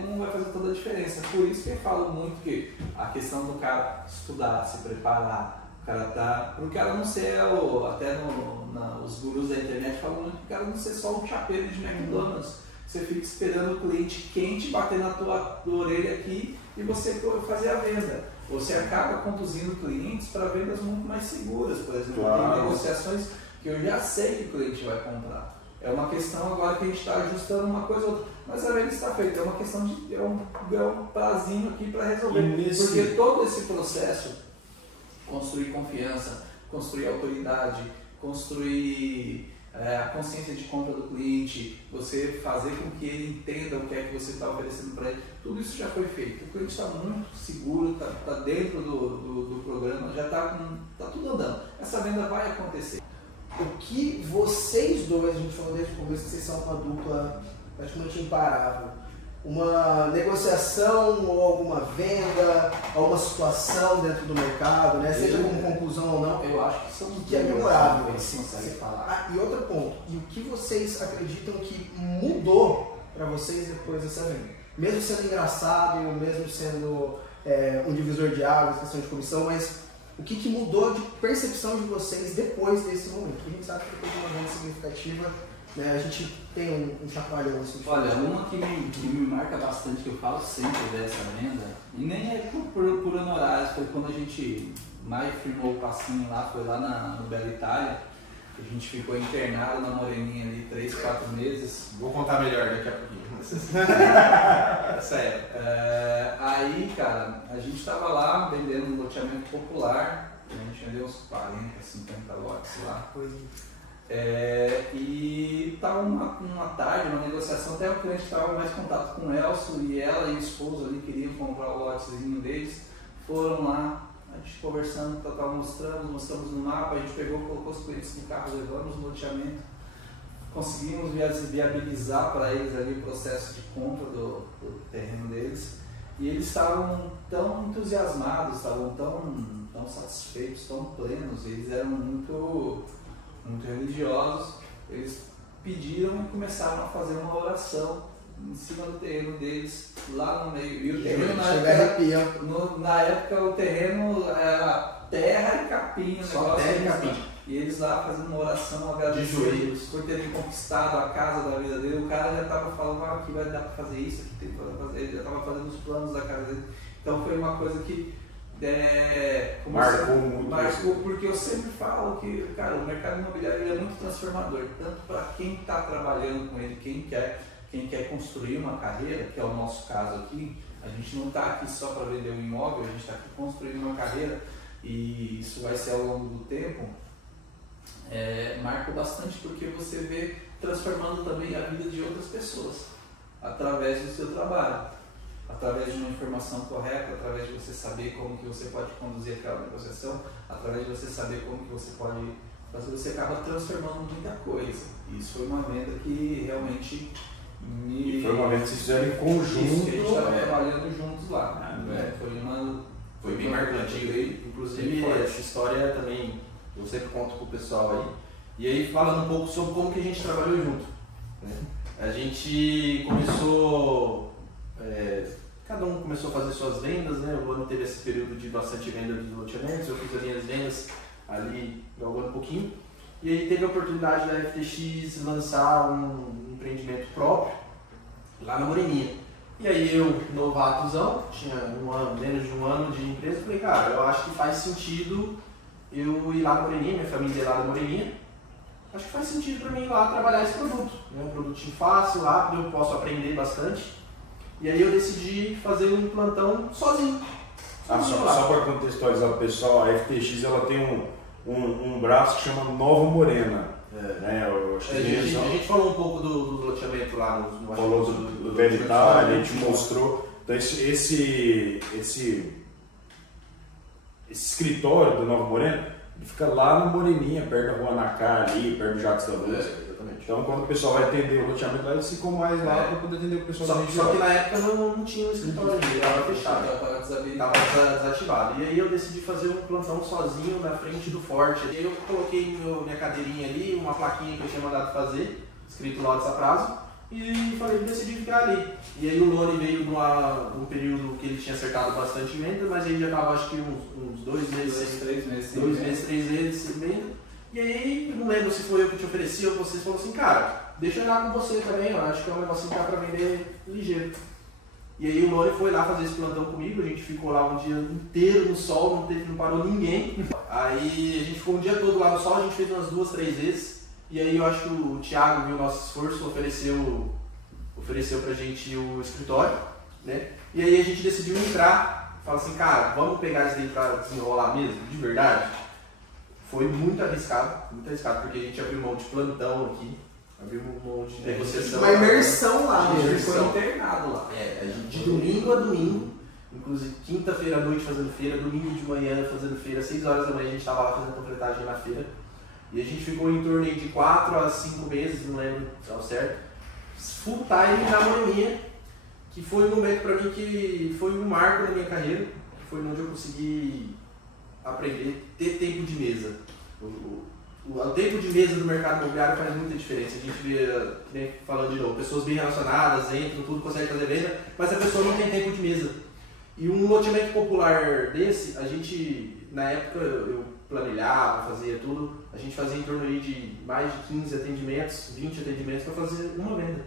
toda a diferença. Por isso que eu falo muito que a questão do cara estudar, se preparar, para o cara não ser, até os gurus da internet falam muito, o cara não ser só um chapeiro de McDonald's. você fica esperando o cliente quente bater na tua orelha aqui e você fazer a venda. Você acaba conduzindo clientes para vendas muito mais seguras, por exemplo, tem negociações que eu já sei que o cliente vai comprar. É uma questão agora que a gente está ajustando uma coisa ou outra, mas a venda está feita, é uma questão de é um prazinho aqui para resolver, porque todo esse processo, construir confiança, construir autoridade, construir a consciência de compra do cliente, você fazer com que ele entenda o que é que você está oferecendo para ele, tudo isso já foi feito. O cliente está muito seguro, está dentro do programa, já está tudo andando. Essa venda vai acontecer. O que vocês dois, a gente falou desde o começo que vocês são uma dupla praticamente imparável. Uma negociação ou alguma venda, alguma situação dentro do mercado, né? Seja como conclusão ou não, eu acho que são que é memorável. Assim, você falar. E outro ponto, e o que vocês acreditam que mudou para vocês depois dessa venda? Mesmo sendo engraçado, mesmo sendo um divisor de águas, questão de comissão, mas o que mudou de percepção de vocês depois desse momento? Porque a gente sabe que depois de uma venda significativa, né, a gente tem um chacoalhão assim. Olha, uma que me marca bastante, que eu falo sempre dessa venda, e nem é por honorários, foi quando a gente mais firmou o passinho lá, foi lá no Bela Itália, que a gente ficou internado na Moreninha ali 3, 4 meses. Vou contar melhor daqui a pouquinho. Sério. Aí, cara, a gente tava lá vendendo um loteamento popular, a gente vendeu uns 40, 50 lotes lá. E estava uma tarde, uma negociação, até o cliente estava mais em contato com o Elcio e ela e o esposo ali queriam comprar o lotezinho deles, foram lá, a gente conversando, mostramos no mapa, a gente pegou, colocou os clientes no carro, levamos no loteamento, conseguimos viabilizar para eles ali o processo de compra do terreno deles e eles estavam tão entusiasmados, estavam tão satisfeitos, tão plenos, eles eram muito religiosos, eles pediram e começaram a fazer uma oração em cima do terreno deles, lá no meio. E o terreno, na época o terreno era terra e capim, só terra e capim. E eles lá fazendo uma oração, agradecendo por terem conquistado a casa da vida dele. O cara já estava falando, aqui vai dar para fazer isso, aqui tem para fazer, ele já estava fazendo os planos da casa dele. Então foi uma coisa que marcou, porque eu sempre falo que, cara, o mercado imobiliário é muito transformador, tanto para quem está trabalhando com ele, quem quer construir uma carreira, que é o nosso caso aqui. A gente não está aqui só para vender um imóvel, a gente está aqui construindo uma carreira e isso vai ser ao longo do tempo. Marca bastante porque você vê transformando também a vida de outras pessoas através do seu trabalho, através de uma informação correta, através de você saber como que você pode conduzir aquela negociação, através de você saber como que você pode fazer, você acaba transformando muita coisa. Isso foi uma venda que realmente foi uma venda que vocês fizeram em conjunto. Isso, que a gente estava trabalhando juntos lá. Foi bem marcante. Inclusive, essa história também eu sempre conto pro pessoal aí. E aí, falando um pouco sobre como que a gente trabalhou junto. Né? A gente começou, cada um começou a fazer suas vendas, né? O Luano teve esse período de bastante venda de loteamentos, eu fiz as minhas vendas ali galgando um pouquinho. E aí teve a oportunidade da FTX lançar um empreendimento próprio lá na Moreninha. E aí eu, novatozão, tinha menos de um ano de empresa, falei, cara, eu acho que faz sentido eu ir lá na Moreninha, minha família é lá na Moreninha, acho que faz sentido para mim ir lá trabalhar esse produto. É um produtinho fácil, rápido, eu posso aprender bastante. E aí eu decidi fazer um plantão sozinho. Só para contextualizar o pessoal, a FTX ela tem um braço que chama Nova Morena. Né? A gente falou um pouco do loteamento lá no falou do Bela Itália, a gente mostrou. Então esse escritório do Nova Morena fica lá no Moreninha, perto da Rua Anacá, ali, perto do Jacques da Luz. Então quando o pessoal vai atender o loteamento lá, eles ficam mais lá para poder atender o pessoal da região. Só que na época não tinha um escritório ali, estava fechado, estava desativado. E aí eu decidi fazer um plantão sozinho na frente do forte. E aí eu coloquei minha cadeirinha ali, uma plaquinha que eu tinha mandado fazer, escrito lotes a prazo, e decidi ficar ali. E aí o Lone veio num período que ele tinha acertado bastante venda, mas ele já estava acho que uns 2 meses, 3 meses sem venda. E aí, não lembro se foi eu que te ofereci ou vocês falaram assim, cara, deixa eu olhar com você também, eu acho que é um negocinho que dá pra vender ligeiro. E aí o Lone foi lá fazer esse plantão comigo, a gente ficou lá um dia inteiro no sol, não parou ninguém. Aí a gente ficou um dia todo lá no sol, a gente fez umas 2, 3 vezes. E aí eu acho que o Thiago viu o nosso esforço, ofereceu pra gente o escritório, né? E aí a gente decidiu entrar, fala assim, cara, vamos pegar isso aí pra desenrolar mesmo, de verdade. Foi muito arriscado, porque a gente abriu mão de plantão aqui, abriu mão de negociação. Uma imersão lá mesmo. A gente foi internado lá. A gente de domingo a domingo, inclusive quinta-feira à noite fazendo feira, domingo de manhã fazendo feira, 6 horas da manhã a gente estava lá fazendo panfletagem na feira. E a gente ficou em torno de 4 a 5 meses, não lembro ao certo, full time na Moreninha, que foi um momento para mim que foi um marco na minha carreira, que foi onde eu consegui aprender, ter tempo de mesa. O tempo de mesa do mercado imobiliário faz muita diferença. A gente vê, falando de novo, pessoas bem relacionadas, entram, tudo, consegue fazer venda, mas a pessoa não tem tempo de mesa. E um loteamento popular desse, a gente, na época, eu planilhava, fazia tudo, a gente fazia em torno aí de mais de 15 atendimentos, 20 atendimentos para fazer uma venda.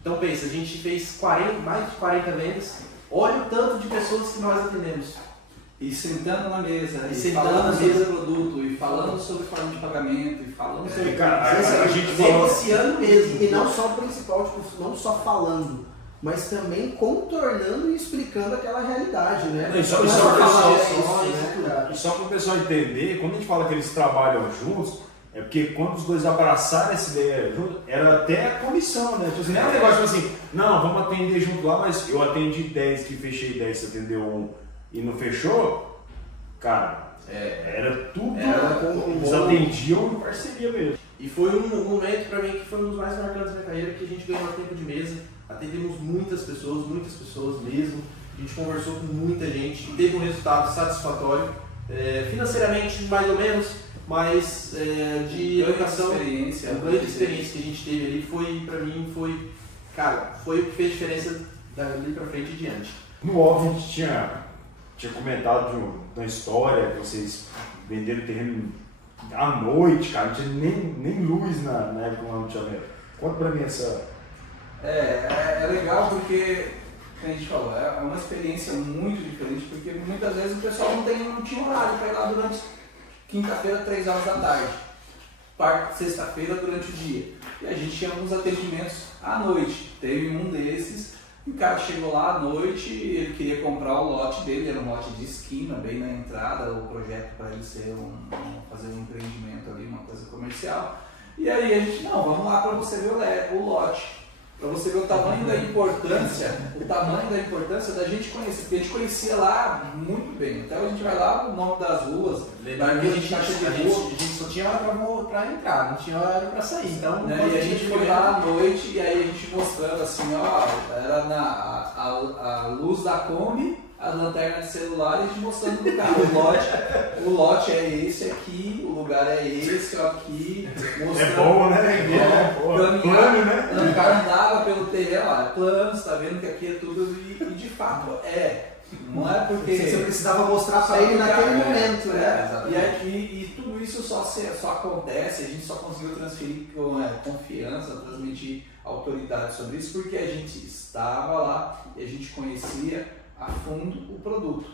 Então pensa, a gente fez mais de 40 vendas, olha o tanto de pessoas que nós atendemos. E sentando na mesa, e falando sobre o produto, e falando sobre forma de pagamento, e falando sobre... Cara, a gente negociando mesmo. E não só o principal, tipo, não só falando, mas também contornando e explicando aquela realidade, né? E só para o pessoal entender, quando a gente fala que eles trabalham juntos, é porque quando os dois abraçaram essa ideia juntos, era até a comissão, né? Tipo assim, não é um negócio assim, não, vamos atender junto lá, mas eu atendi 10, que fechei 10, você atendeu 1 e não fechou, cara, era tudo, eles atendiam em parceria mesmo. E foi um momento para mim que foi um dos mais marcantes da minha carreira, que a gente ganhou tempo de mesa, atendemos muitas pessoas mesmo, a gente conversou com muita gente, teve um resultado satisfatório, financeiramente mais ou menos, mas de educação, a grande experiência que a gente teve ali foi, para mim, foi o que fez diferença dali para frente e diante. No óbvio a gente tinha comentado de uma história que vocês venderam terreno à noite, cara, não tinha nem luz na época lá no Chaveiro. Conta pra mim essa... É legal porque, como a gente falou, é uma experiência muito diferente, porque muitas vezes o pessoal não tinha horário para ir lá durante quinta-feira, 3 horas da tarde, sexta-feira, durante o dia. E a gente tinha alguns atendimentos à noite. Teve um desses, o cara chegou lá à noite, ele queria comprar o lote dele, era um lote de esquina, bem na entrada, o projeto para ele ser fazer um empreendimento ali, uma coisa comercial. E aí a gente, não, vamos lá para você ver o lote. Para você ver o tamanho da importância da gente conhecer, porque a gente conhecia lá muito bem. Então a gente vai lá, o nome das ruas, lembrando que a gente só tinha hora para entrar, não tinha hora para sair. Então, né? E a gente foi lá à noite e aí a gente mostrando assim, ó, era a luz da Kombi, as lanternas de celular e a gente mostrando no carro o lote é esse aqui, o lugar é esse aqui, mostrando. É bom, né? Plano, né? O cara andava pelo terreno, olha, plano, você tá vendo que aqui é tudo e de fato não é porque você precisava mostrar para ele naquele momento, né? E tudo isso só acontece, a gente só conseguiu transferir confiança, transmitir autoridade sobre isso, porque a gente estava lá e a gente conhecia a fundo o produto.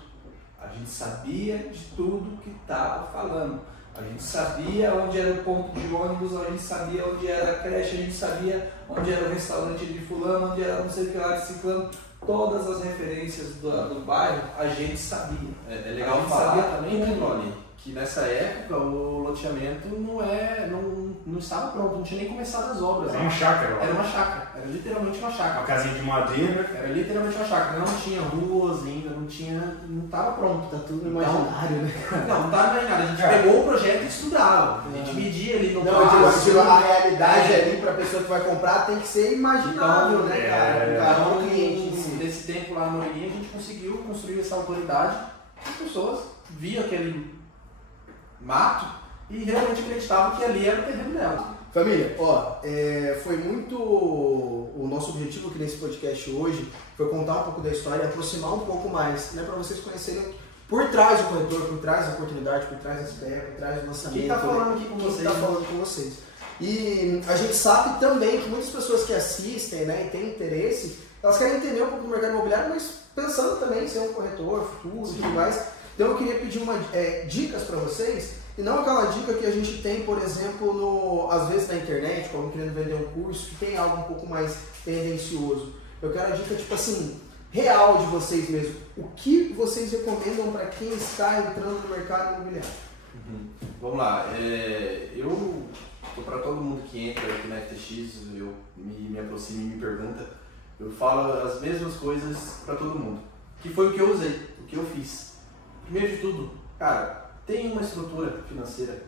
A gente sabia de tudo que estava falando. A gente sabia onde era o ponto de ônibus, a gente sabia onde era a creche, a gente sabia onde era o restaurante de fulano, onde era não sei o que lá de ciclano. Todas as referências do bairro a gente sabia. É legal falar também, né, Loli, que nessa época o loteamento não estava pronto, não tinha nem começado as obras. Era uma chácara. Era uma chácara, era literalmente uma chácara. Uma casinha de madeira. Era literalmente uma chácara, não tinha ruas ainda, não estava pronto. Tá tudo imaginário, né? Não estava imaginário, a gente pegou o projeto e estudava. A gente media ali no prazo. A realidade ali para a pessoa que vai comprar tem que ser imaginável, então, né, cara? Então, nesse tempo lá no Moreninha, a gente conseguiu construir essa autoridade. As pessoas viam aquele mato e realmente acreditavam que ali era o terreno dela. Família, foi muito o nosso objetivo aqui nesse podcast hoje, foi contar um pouco da história e aproximar um pouco mais, né, para vocês conhecerem por trás do corretor, por trás da oportunidade, por trás da ideia, por trás do lançamento. Quem está falando aqui com vocês? Quem está falando com vocês. E a gente sabe também que muitas pessoas que assistem, né, e têm interesse, elas querem entender um pouco do mercado imobiliário, mas pensando também em ser um corretor futuro e tudo mais. Então eu queria pedir dicas para vocês, e não aquela dica que a gente tem, por exemplo, às vezes na internet, como querendo vender um curso, que tem algo um pouco mais tendencioso. Eu quero a dica, tipo assim, real de vocês mesmo. O que vocês recomendam para quem está entrando no mercado imobiliário? Vamos lá, para todo mundo que entra aqui na FTX, eu me aproximo e me pergunta, eu falo as mesmas coisas para todo mundo. Que foi o que eu usei, o que eu fiz. Primeiro de tudo, cara, tenha uma estrutura financeira.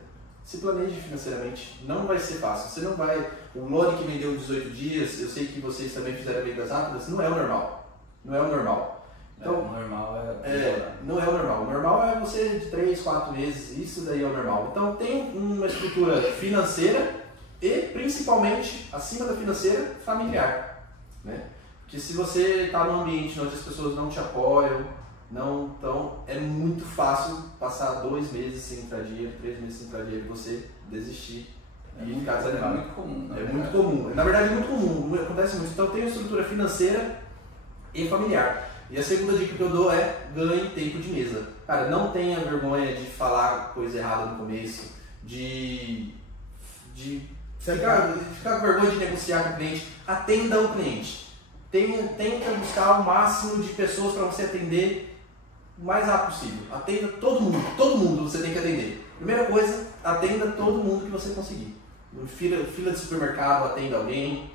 Se planeje financeiramente. Não vai ser fácil. Você não vai... O Lone que vendeu 18 dias, eu sei que vocês também fizeram vendas rápidas, não é o normal. Não é o normal. Então, o normal não é o normal. O normal é você de 3, 4 meses, isso daí é o normal. Então, tem uma estrutura financeira e, principalmente, acima da financeira, familiar. Né? Porque se você está num ambiente onde as pessoas não te apoiam, então é muito fácil passar 2 meses sem entrar dinheiro, 3 meses sem entrar dinheiro e você desistir e ficar desanimado. É muito comum. É muito comum. Na verdade, é muito comum. Acontece muito. Então, tem uma estrutura financeira e familiar. E a segunda dica que eu dou é ganhe tempo de mesa. Cara, não tenha vergonha de falar coisa errada no começo, de ficar com vergonha de negociar com o cliente. Atenda o cliente. Tenta buscar o máximo de pessoas para você atender o mais rápido possível. Atenda todo mundo você tem que atender. Primeira coisa, atenda todo mundo que você conseguir. No fila de supermercado, atenda alguém.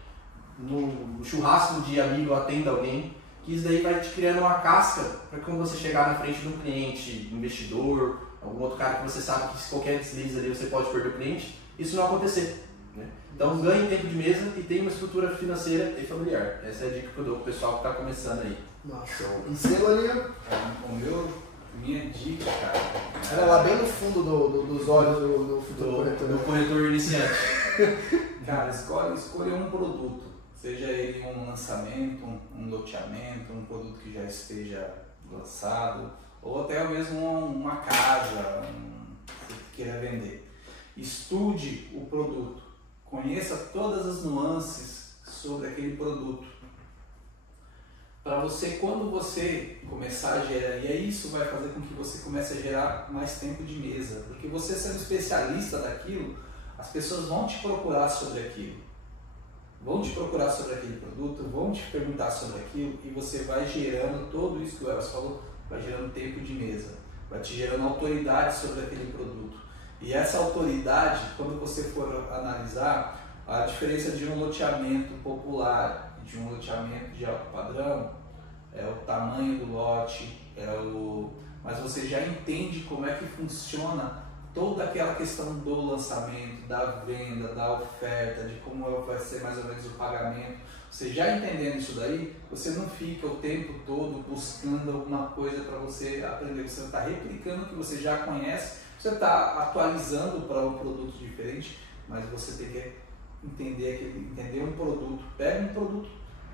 No churrasco de amigo, atenda alguém. Que isso daí vai te criando uma casca para quando você chegar na frente de um cliente, investidor, algum outro cara que você sabe que se qualquer deslize ali você pode perder o cliente, isso não acontecer. Né? Então ganhe tempo de mesa e tenha uma estrutura financeira e familiar. Essa é a dica que eu dou para o pessoal que está começando aí. Nossa, e seu ali? Minha dica, cara. Era lá bem no fundo dos olhos do futuro corretor. Do corretor iniciante. Cara, escolha um produto. Seja ele um lançamento, um loteamento, um produto que já esteja lançado, ou até mesmo uma casa que você queira vender. Estude o produto, conheça todas as nuances sobre aquele produto. Para você, quando você começar a gerar, e aí isso vai fazer com que você comece a gerar mais tempo de mesa, porque você sendo especialista daquilo, as pessoas vão te procurar sobre aquilo. Vão te procurar sobre aquele produto, vão te perguntar sobre aquilo e você vai gerando tudo isso que o Elvis falou, vai gerando tempo de mesa, vai te gerando autoridade sobre aquele produto. E essa autoridade, quando você for analisar a diferença de um loteamento popular e de um loteamento de alto padrão, é o tamanho do lote, mas você já entende como é que funciona toda aquela questão do lançamento, da venda, da oferta, de como vai ser mais ou menos o pagamento. Você já entendendo isso daí, você não fica o tempo todo buscando alguma coisa para você aprender. Você está replicando o que você já conhece, você está atualizando para um produto diferente, mas você tem que entender um produto. Pega um produto,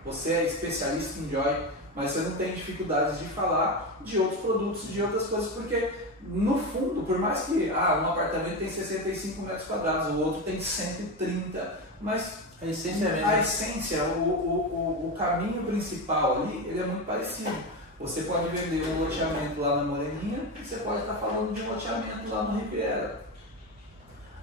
você é especialista em Joy, mas você não tem dificuldades de falar de outros produtos, de outras coisas, porque no fundo, por mais que um apartamento tem 65 metros quadrados, o outro tem 130, mas a essência é a essência, o caminho principal ali, ele é muito parecido. Você pode vender um loteamento lá na Moreninha e você pode estar falando de um loteamento lá no Ribeira.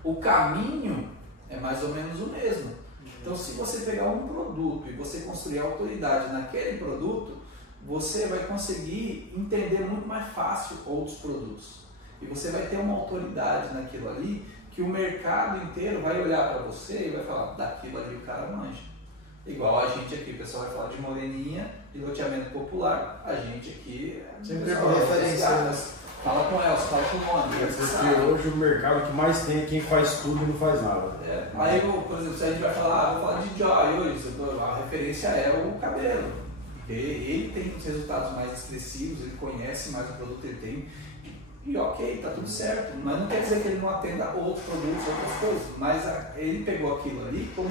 O caminho é mais ou menos o mesmo. Então, se você pegar um produto e você construir autoridade naquele produto, você vai conseguir entender muito mais fácil outros produtos. E você vai ter uma autoridade naquilo ali que o mercado inteiro vai olhar para você e vai falar, daquilo ali o cara manja. Igual a gente aqui, o pessoal vai falar de Moreninha e loteamento popular. A gente aqui sempre com referência. Fala com o Elcio, fala com o Mônica. Porque hoje o mercado que mais tem é quem faz tudo e não faz nada. Aí, por exemplo, se a gente vai falar, vou falar de Joy hoje, a referência é o cabelo. Ele tem os resultados mais expressivos, ele conhece mais o produto que ele tem e ok, tá tudo certo, mas não quer dizer que ele não atenda outros produtos, outras coisas, mas ele pegou aquilo ali como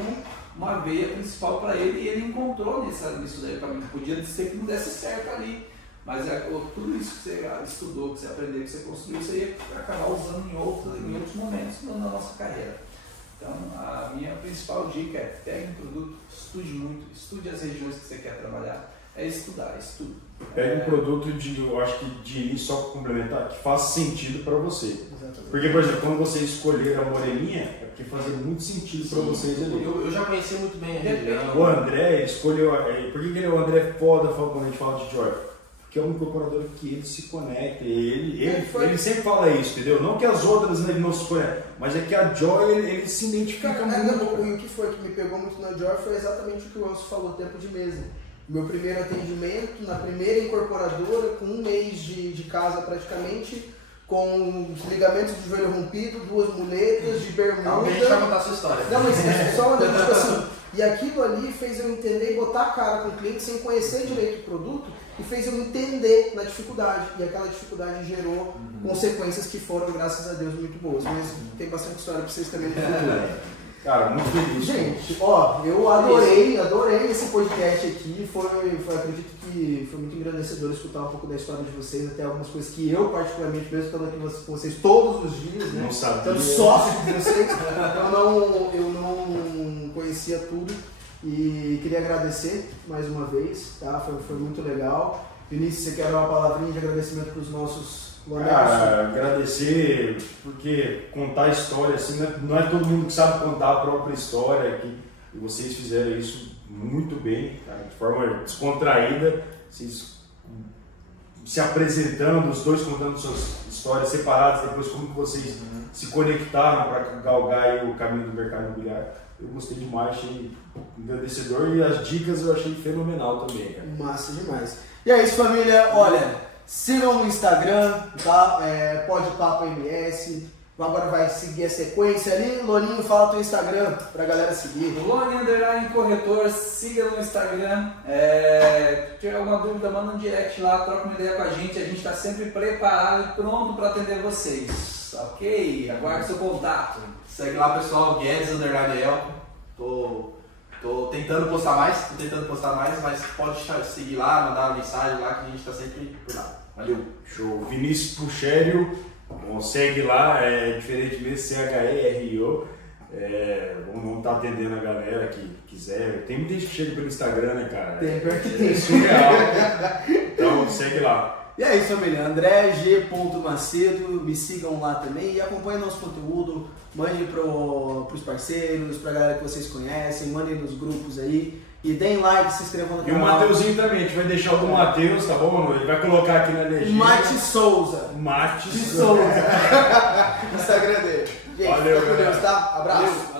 uma veia principal para ele e ele encontrou nisso daí para mim. Podia ser que não desse certo ali, mas tudo isso que você estudou, que você aprendeu, que você construiu, você ia acabar usando em outros momentos na nossa carreira. Então, a minha principal dica é pegue um produto, estude muito, estude as regiões que você quer trabalhar. É estudar, estudo. Pega um produto eu acho que de início, só para complementar, que faça sentido para você. Exatamente. Porque, por exemplo, quando você escolher a moreninha, é porque fazia muito sentido para vocês ali. Eu já conheci muito bem a região. O André escolheu. Por que o André é foda quando a gente fala de Joy? Porque é um incorporador que ele se conecta. Ele sempre fala isso, entendeu? Não que as outras ele não se conectam, mas é que a Joy ele se identifica muito. E o que foi que me pegou muito na Joy foi exatamente o que o Elcio falou, tempo de mesa. Meu primeiro atendimento na primeira incorporadora, com 1 mês de casa praticamente, com os ligamentos do joelho rompido, 2 muletas, de bermuda. Alguém vai contar a sua história. Não, mas é só uma tipo assim. E aquilo ali fez eu entender e botar a cara com o cliente sem conhecer direito o produto e fez eu entender na dificuldade. E aquela dificuldade gerou consequências que foram, graças a Deus, muito boas. Mas tem bastante história para vocês também no futuro. Cara, muito feliz. Gente, ó, eu adorei esse podcast aqui. Acredito que foi muito engrandecedor escutar um pouco da história de vocês, até algumas coisas que eu, particularmente, mesmo estando aqui com vocês todos os dias, né? Não sabia. Estando sócio de vocês, eu não conhecia tudo e queria agradecer mais uma vez, tá? Foi muito legal. Vinícius, você quer dar uma palavrinha de agradecimento para os nossos... Cara, agradecer, porque contar a história, assim, não é todo mundo que sabe contar a própria história, e vocês fizeram isso muito bem, cara, de forma descontraída, vocês se apresentando, os dois contando suas histórias separadas, depois como que vocês se conectaram para galgar aí o caminho do mercado imobiliário. Eu gostei demais, achei agradecedor, e as dicas eu achei fenomenal também, cara. Massa demais. E é isso, família, olha... Sigam no Instagram, tá? Podpapo MS. Agora vai seguir a sequência ali. Loninho, fala teu Instagram pra galera seguir. Lone_corretor, siga no Instagram. Se tiver alguma dúvida, manda um direct lá, troca uma ideia com a gente tá sempre preparado e pronto para atender vocês. Ok? Aguarde seu contato. Segue lá, pessoal, Guedes_El. Tô tentando postar mais, mas pode seguir lá, mandar uma mensagem lá que a gente tá sempre por lá. Valeu! Show! Vinícius Puchério, segue lá, diferente mesmo, CHERIO. Vamos estar atendendo a galera que quiser. Tem muita gente que chega pelo Instagram, né, cara? Tem, pior que tem. É surreal. Então segue lá. E é isso, família. André G. Macedo, me sigam lá também e acompanhem nosso conteúdo. Mandem pros parceiros, pra galera que vocês conhecem, mandem nos grupos aí. E deem like, se inscrevam no canal. E o Mateuzinho também, a gente vai deixar o do Mateus, tá bom? Ele vai colocar aqui na legenda. Mate Souza. Mate Souza. Instagram dele. Gente, valeu, fica com Deus, tá? Abraço. Valeu.